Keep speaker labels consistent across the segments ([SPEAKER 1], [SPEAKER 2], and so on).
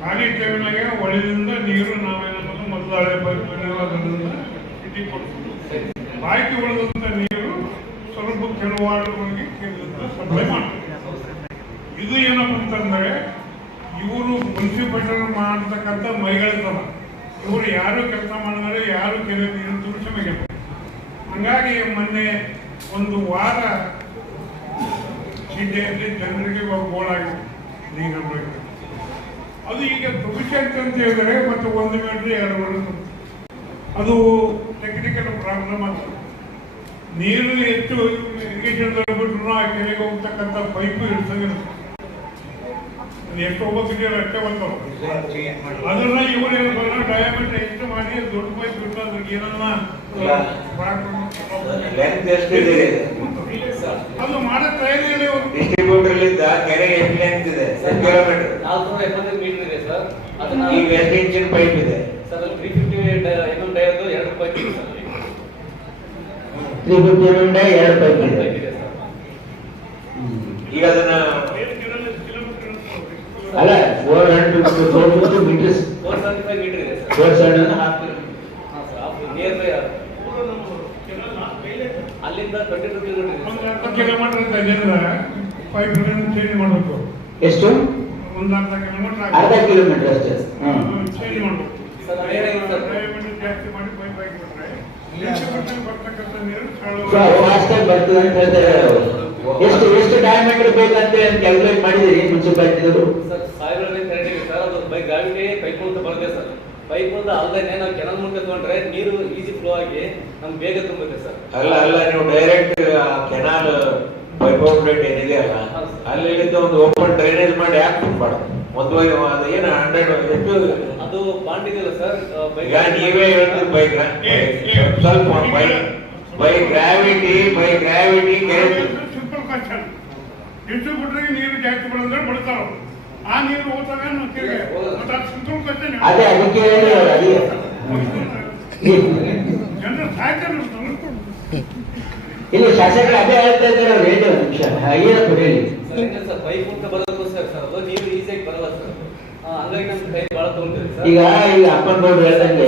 [SPEAKER 1] ಖಾಲಿ ಟೈಮ್ನಾಗೆ ಒಳಗಿಂದ ನೀರು ನಾವೇನಪ್ಪ ಮೊದಲಾಳೆ ಬರೋದ್ರಿಂದ ಇಟ್ಟಿ ಕೊಡ್ತೀವಿ. ಬಾಕಿ ಉಳಿದಂಥ ನೀರು ಸ್ವಲ್ಪ ಕೆಲವು ವಾರ್ಡ್ಗಳಿಗೆ ಕೇಂದ್ರದಿಂದ ಸಪ್ಲೈ ಮಾಡ್ತೀವಿ. ಇದು ಏನಪ್ಪ ಅಂತಂದ್ರೆ, ಇವರು ಮುನ್ಸಿಪಾಲ್ಟಿ ಮಾಡ್ತಕ್ಕಂಥ ಮೈಗಳಿರ್ತಾವ ಇವರು ಯಾರು ಕೆಲಸ ಮಾಡಿದ್ರೆ, ಯಾರು ಕೆರೆ ನೀರು ತುಳಿಸಬೇಕು ಹಂಗಾಗಿ ಮೊನ್ನೆ ಒಂದು ವಾರ ಜಿಲ್ಲೆಯಲ್ಲಿ ಜನರಿಗೆ ಗೋಳಾಗಿದೆ ನೀರು ಅದು ಈಗ ಸಫಿಷಿಯಂಟ್ ಅಂತ ಹೇಳಿದರೆ ಮತ್ತೆ ಒಂದು ಮೀಟರ್ ಎರಡು ಮೀಟರ್ ಅದು ಟೆಕ್ನಿಕಲ್ ಪ್ರಾಬ್ಲಮ್ ಅಂತ ನೀರು ಹೆಚ್ಚು ಇರಿಗೇಷನ್ ಬಿಟ್ಟರು ಆ ಕೆರೆಗೆ ಹೋಗ್ತಕ್ಕಂಥ ಪೈಪ್ ಇರ್ತದೆ ಎಷ್ಟು ಒಂಬತ್ತು ಅಷ್ಟೇ ಬಂತು. ಅದನ್ನ ಇವರು ಏನು ಡಯಾಮೀಟರ್ ಎಷ್ಟು ಮಾಡಿ ದೊಡ್ಡ ಪೈಪ್ ಬಿಟ್ಟು ಅದ್ರಿಗೆ ಏನನ್ನ ಅದು ತಯಾರಿ ಇಲ್ಲ ಇವರು
[SPEAKER 2] ಡಿಸ್ಟ್ರಿಬ್ಯೂಟರ್ ಲಿಂದ ಕೆರೆ ಎಷ್ಟು ಲೆಂತ್ ಇದೆ ಎಷ್ಟು ಕಿಲೋಮೀಟರ್
[SPEAKER 3] ನಾಲ್ಕುನೂರ ಎಪ್ಪತ್ತೈದು ಮೀಟರ್ ಇದೆ ಸರ್ ಅದನ್ನ
[SPEAKER 2] ಈಗ ಎರಡು ಇಂಚಿನ ಪೈಪ್ ಇದೆ?
[SPEAKER 3] ಸರ್ ತ್ರೀ ಫಿಫ್ಟಿ ಇನ್ನೊಂದು ಡೈರದು ಎರಡು ಪೈಪ್ ಇದೆ ಸರ್
[SPEAKER 4] ತ್ರೀ ಫಿಫ್ಟಿ ಮಿಂಡ ಎರಡು ಪೈಪ್
[SPEAKER 3] ಎರಡು
[SPEAKER 4] ಇದೆ
[SPEAKER 3] ಪೈಪ್ ಇದೆ
[SPEAKER 2] ಈಗ ಅದನ್ನ
[SPEAKER 4] ಅಲ್ಲ four hundred four fifty metres
[SPEAKER 3] four seventy five metre ಇದೆ ಸರ್.
[SPEAKER 4] ಫೋರ್ ಸೆವೆಂಟಿ ಹಾಫ್
[SPEAKER 3] ಹಾಂ ಸರ್ ಹಾಫ್ ನಿಯರ್ ಬೈ ಅಲ್ಲಿಂದ twenty two kilometre
[SPEAKER 1] kilometre pipe change ಮಾಡಬೇಕು.
[SPEAKER 4] ಎಷ್ಟು?
[SPEAKER 1] ಒಂದು ಅರ್ಧ ಕಿಲೋಮೀಟರ್
[SPEAKER 4] ಅರ್ಧ ಕಿಲೋಮೀಟರ್ ಅಷ್ಟೇ.
[SPEAKER 1] ಚೇಂಜ್ ಮಾಡಬೇಕು. ಜಾಸ್ತಿ ಮಾಡಿ ಪೈಪ್ ಹಾಕಿಬಿಟ್ರೆ ಡಿಸ್ಟ್ರಿಬ್ಯೂಷನ್ ಬರ್ತಕ್ಕಂಥ ನೀರು
[SPEAKER 4] ಫಾಸ್ಟ್ ಆಗಿ ಬರ್ತದೆ ಅಂತ ಹೇಳ್ತಾರೆ. ಎಷ್ಟು ಎಷ್ಟು ಡಯಾಮೀಟರ್ ಬೇಕಂತ ಕ್ಯಾಲ್ಕುಲೇಟ್ ಮಾಡಿದಿರಿ ಮುನ್ಸಿಪಾಲಿಟಿದವರು
[SPEAKER 3] ಸರ್ ಬೈಕ್ ಮುಂದೆ ಸರ್. ಅದು ಬೈ ಗಾಳಿಗೆ ಪೈಪ್ ಅಂತ ಬರುತ್ತೆ ಸರ್. ಪೈಪ್ ಅಂತ ಅಲ್ಲದೆ ನಾವು ಕೆನಲ್ ಮುಂದೆ ತಗೊಂಡ್ರೆ ನೀರು ಈಸಿ ಫ್ಲೋ ಆಗಿ ನಮ್ಗೆ ಬೇಗ ತುಂಬುತ್ತೆ ಸರ್.
[SPEAKER 2] ಅಲ್ಲ ಅಲ್ಲ ನೀವು ಡೈರೆಕ್ಟ್ ಕೆನಾಲ್ ಪೈಪ್ ಔಟ್ಲೆಟ್ ಏನಿದೆಯಲ್ಲ ಅಲ್ಲಿ ಇಲ್ಲಿಂದ ಒಂದು ಓಪನ್ ಡ್ರೈನೇಜ್ ಮಾಡಿ ಯಾಕೆ ತುಂಬಬಾರ್ದು ಒಂದು ಅದು ಏನು ಹಂಡ್ರೆಡ್ ಎಷ್ಟು
[SPEAKER 3] ಅದು ಬಾಂಡ್ ಸರ್ ಬೈ
[SPEAKER 2] ಈಗ ನೀವೇ ಹೇಳ್ತೀವಿ ಬೈ ಸ್ವಲ್ಪ by by gravity by gravity
[SPEAKER 1] simple question ಡಿಸ್ಟ್ರಿಬ್ಯೂಟರ್ಗೆ ನೀರು ಜಾಸ್ತಿ ಬಿಡಂದ್ರೆ ಬಿಡ್ತಾರ ಆ ನೀರು ಹೋಗ್ತವೆ ಮತ್ತೆ ಸಿಂಪಲ್ ಕ್ವಶನ್
[SPEAKER 4] ಅದೇ ಅದಕ್ಕೆ
[SPEAKER 1] ಜನರು ಸಾಯ್ತಾರೆ
[SPEAKER 4] ಇಲ್ಲಿ ಶಾಸಕರು ಅದೇ ಹೇಳ್ತಾ ಇದ್ದಾರೆ ಅವ್ರು ಹೇಳಿ ನಿಮಿಷ. ಏನಪ್ಪ ಹೇಳಿ. ಈಗ ಈಗ ಅಪ್ಪನ್ ಗೌಡ್ರು ಹೇಳ್ದಂಗೆ.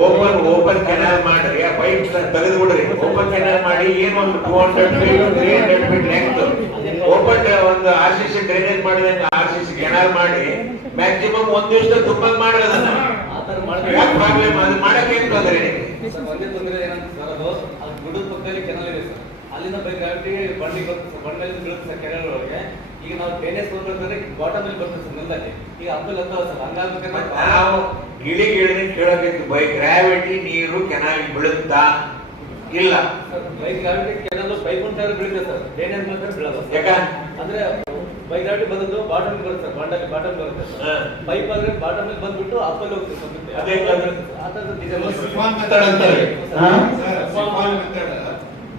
[SPEAKER 2] ಓಪನ್ ಓಪನ್ ಕೆನಾಲ್ ಮಾಡ್ರಿ. ಆ ಪೈಪ್ ತೆಗೆದು ಬಿಡ್ರಿ ಓಪನ್ ಕೆನಾಲ್ ಮಾಡಿ ಏನು ಒಂದು two hundred feet three hundred feet length open ಒಂದು ಆರ್ ಸಿ ಸಿ ಡ್ರೈನೇಜ್ ಮಾಡಿದಂಗೆ ಆರ್ ಸಿ ಸಿ ಕೆನಾಲ್ ಮಾಡಿ ಮ್ಯಾಕ್ಸಿಮಮ್ ಒಂದ್ ದಿವಸ ತುಂಬಾ ಮಾಡ್ರಿ ಅದನ್ನ
[SPEAKER 3] ಆ ಥರ
[SPEAKER 2] ಯಾಕೆ
[SPEAKER 3] ಮಾಡಿದ್ರೆ
[SPEAKER 2] ಪ್ರಾಬ್ಲಮ್ ಅದು ಮಾಡಕ್ಕೆ ಏನ್ ತೊಂದ್ರೆ
[SPEAKER 3] ಒಂದೇ ತೊಂದರೆ ಏನಂತ ಸರ್ ಅದು ಗುಡ್ಡದ ಪಕ್ಕದಲ್ಲಿ ಕೆನಲ್ ಇದೆ ಸರ್. ಅಲ್ಲಿಂದ ಬೈ ಗ್ರಾವಿಟಿ ಬಂಡಿ ಬಂಡಲ್ಲಿ ಬೀಳುತ್ತೆ ಸರ್ ಕೆನಲ್ ಒಳಗೆ ಈಗ ನಾವು ಡ್ರೈನೇಜ್ ತೊಗೊಂಡ್ರೆ ಬಾಟಮ್ ಅಲ್ಲಿ ಬರ್ತದೆ ಸರ್ ನೆಲದಲ್ಲಿ. ಈಗ ಹತ್ತಲ್ಲಿ ಹತ್ತಲ್ಲ ಸರ್ ಹಂಗಾಗ್ಬೇಕಾದ್ರೆ
[SPEAKER 2] ನಾವು ಗಿಳಿ ಗಿಳಿ ಕೇಳಬೇಕು ಬೈ ಗ್ರಾವಿಟಿ ನೀರು ಕೆನಾಲ್ ಬೀಳುತ್ತಾ? ಇಲ್ಲ.
[SPEAKER 3] ಬೈ ಗ್ರಾವಿಟಿ ಕೆನಲ್ ಪೈಪ್ ಅಂತ ಬೀಳುತ್ತೆ ಸರ್? ಡ್ರೈನೇಜ್ ಮಾತ್ರ ಬೀಳಲ್ಲ ಸರ್. ಬೈ ಬಂದದ್ದು ಬಾಟಮ್ ಬರುತ್ತೆ ಬಾಂಡಲ್ಲಿ ಬಾಟಮ್ ಬರುತ್ತೆ. ಪೈಪ್ ಆದ್ರೆ ಬಾಟಮ್ ಅಲ್ಲಿ ಬಂದ್ಬಿಟ್ಟು ಅಪ್ಪಲ್ಲಿ ಮತ್ತೆ.
[SPEAKER 2] ಅದೇ.
[SPEAKER 3] ಆ
[SPEAKER 5] ಸಿಫಾನ್ ಮೆಥಡ್ ಅಂತಾರೆ? Siphon method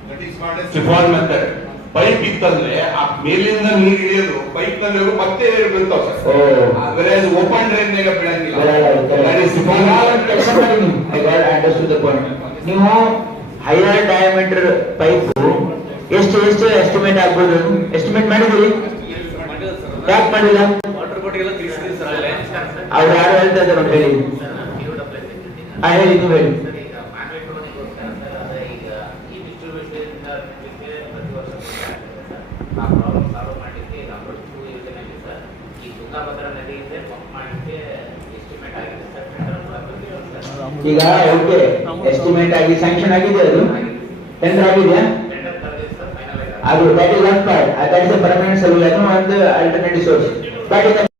[SPEAKER 5] that is called
[SPEAKER 6] siphon method pipe ಇತ್ತಂದ್ರೆ ಆ ಮೇಲಿಂದ ನೀರು ಇಳಿಯೋದು ಪೈಪ್ನಲ್ಲಿ ಮತ್ತೆ ಬೀಳ್ತಾವ
[SPEAKER 4] ಓ.
[SPEAKER 6] ಸರ್ ಓಪನ್ ಡ್ರೈನ್ ಮೇಲೆ ಬೀಳಂಗಿಲ್ಲ.
[SPEAKER 4] ನೀವು I got understood the point ನೀವು ಹೈಯರ್ ಡಯಾಮೀಟರ್ ಪೈಪ್ ಎಷ್ಟು ಎಷ್ಟು ಎಸ್ಟಿಮೇಟ್ ಆಗ್ಬೋದು? ಎಸ್ಟಿಮೇಟ್ ಮಾಡಿದಿರಿ ಯಾಕೆ ಮಾಡಿಲ್ಲ? ಅವ್ರು ಯಾರು ಹೇಳ್ತಾ ಇದ್ದಾರೆ ಹೇಳಿ. ಹೇಳಿ ನೀವು ಹೇಳಿ.
[SPEAKER 7] ಈಗ
[SPEAKER 4] ಓಕೆ ಎಸ್ಟಿಮೇಟ್ ಆಗಿ ಸ್ಯಾಂಕ್ಷನ್ ಆಗಿದೆ ಅದು? ಟೆಂಡರ್ ಆಗಿದೆಯಾ? ಅದು that is one part that is permanent solution ಒಂದು ಆಲ್ಟರ್ನೇಟಿವ್ ಸೋರ್ಸ್ ಬಟ್